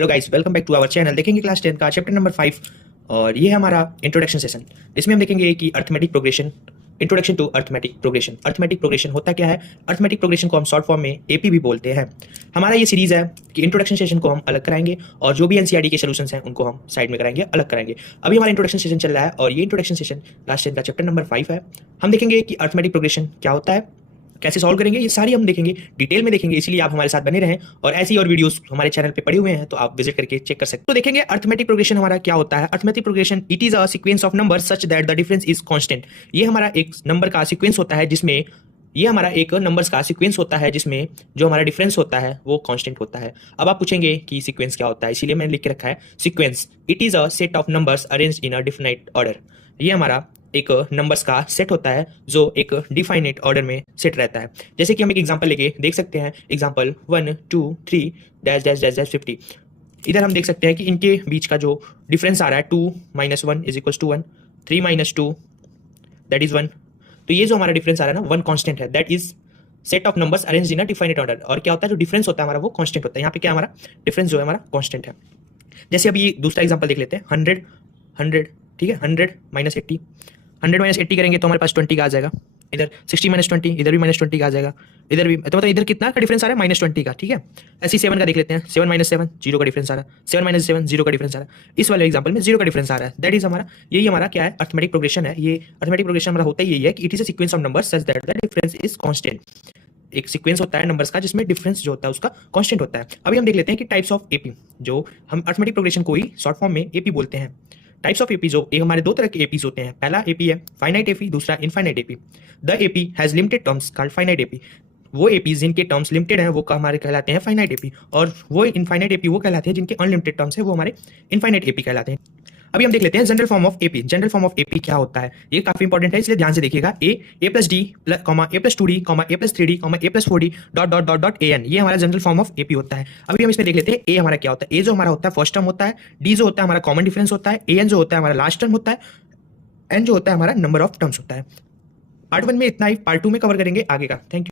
Hello guys, welcome back to our channel. देखेंगे class 10 का chapter number 5 और ये है हमारा इंट्रोडक्शन सेशन। इसमें हम देखेंगे कि arithmetic progression, introduction to arithmetic progression. Arithmetic progression होता क्या है? अर्थमेटिक प्रोग्रेशन को हम शॉर्ट फॉर्म में एपी भी बोलते हैं। हमारा ये सीरीज है कि इंट्रोडक्शन सेशन को हम अलग कराएंगे और जो भी एनसीईआरटी के सॉल्यूशंस हैं उनको हम साइड में कराएंगे, अलग कराएंगे। अभी हमारा इंट्रोडक्शन सेशन चल रहा है और ये इंट्रोडक्शन सेशन क्लास 10 का चैप्टर नंबर 5 है। हम देखेंगे कि अर्थमेटिक प्रोग्रेशन क्या होता है, कैसे सॉल्व करेंगे, ये सारी हम देखेंगे, डिटेल में देखेंगे। इसलिए आप हमारे साथ बने रहें और ऐसी और वीडियोस हमारे चैनल पे पड़े हुए हैं तो आप विजिट करके चेक कर सकते हैं। तो देखेंगे अर्थमेटिक प्रोग्रेशन हमारा क्या होता है। Arithmetic progression, it is a sequence of number such that the difference is constant. ये हमारा एक नंबर का सीक्वेंस होता है जिसमें ये हमारा एक नंबर्स का सीक्वेंस होता है जिसमें जो हमारा डिफरेंस होता है वो कांस्टेंट होता है। अब आप पूछेंगे कि सीक्वेंस क्या होता है, इसीलिए मैंने लिख के रखा है sequence, it is a set of numbers arranged in a definite order. ये हमारा एक नंबर्स का सेट होता है जो एक डिफाइनेट ऑर्डर में सेट रहता है। जैसे कि हम एक एग्जांपल लेके देख सकते हैं, example 1 2 3 dash dash dash dash 50। इधर हम देख सकते हैं कि इनके बीच का जो डिफरेंस आ रहा है 2 - 1 is equal to 1, 3 - 2 that is 1। तो ये जो हमारा डिफरेंस आ रहा है ना, 1 कांस्टेंट है, that is set of numbers arranged in a definite order. और क्या होता है, जो डिफरेंस होता है हमारा वो कांस्टेंट होता है। यहाँ पे क्या हमारा डिफरेंस जो है हमारा कांस्टेंट है। जैसे अभी दूसरा एग्जांपल देख लेते हैं, 100 100, ठीक है, 100 - 80। 100 - 80 करेंगे तो हमारे पास 20 का आ जाएगा। इधर 60 - 20, इधर भी -20 का आ जाएगा। इधर भी तो मतलब इधर कितना का डिफरेंस आ रहा है, -20 का, ठीक है। ऐसे ही 7 का देख लेते हैं, 7 - 7 0 का डिफरेंस आ रहा है, 7 - 7 0 का डिफरेंस आ रहा है। इस वाले एग्जांपल में 0 का डिफरेंस आ रहा है। दैट इज हमारा, यही हमारा क्या है, अर्थमेटिक प्रोग्रेशन है। ये अर्थमेटिक प्रोग्रेशन हमारा होता ही यही है कि it is a sequence of numbers such that the difference is constant. एक सीक्वेंस होता है नंबर्स का जिसमें डिफरेंस जो होता है उसका कांस्टेंट होता है। अभी हम देख लेते हैं कि टाइप्स ऑफ एपी, जो हम अर्थमेटिक प्रोग्रेशन को ही शॉर्ट फॉर्म में एपी बोलते हैं। टाइप्स ऑफ एपी, जो एक हमारे दो तरह के एपीज होते हैं। पहला एपी है फाइनाइट एपी, दूसरा infinite AP. The AP has limited terms called finite AP. वो एपी जिनके टर्म्स लिमिटेड हैं वो हमारे कहलाते हैं फाइनाइट एपी, और वो इनफाइनाइट एपी वो कहलाते हैं जिनके अनलिमिटेड टर्म्स है वो हमारे इनफाइनाइट एपी कहलाते हैं। अभी हम देख लेते हैं general form of AP. General form of AP क्या होता है, ये काफी इंपॉर्टेंट है, इसलिए ध्यान से देखिएगा। A plus d comma a plus 2d comma a plus 3d comma a plus 4d dot dot dot dot n, ये हमारा जनरल फॉर्म ऑफ एपी होता है। अभी हम इसमें देख लेते हैं ए हमारा क्या होता है। ए जो हमारा होता है फर्स्ट टर्म होता है, डी जो होता है हमारा कॉमन डिफरेंस होता है, एन जो होता है हमारा लास्ट टर्म होता है, एन जो होता है हमारा नंबर ऑफ टर्म्स होता है। पार्ट 1 में इतना ही, पार्ट 2 में कवर करेंगे आगे का। Thank you.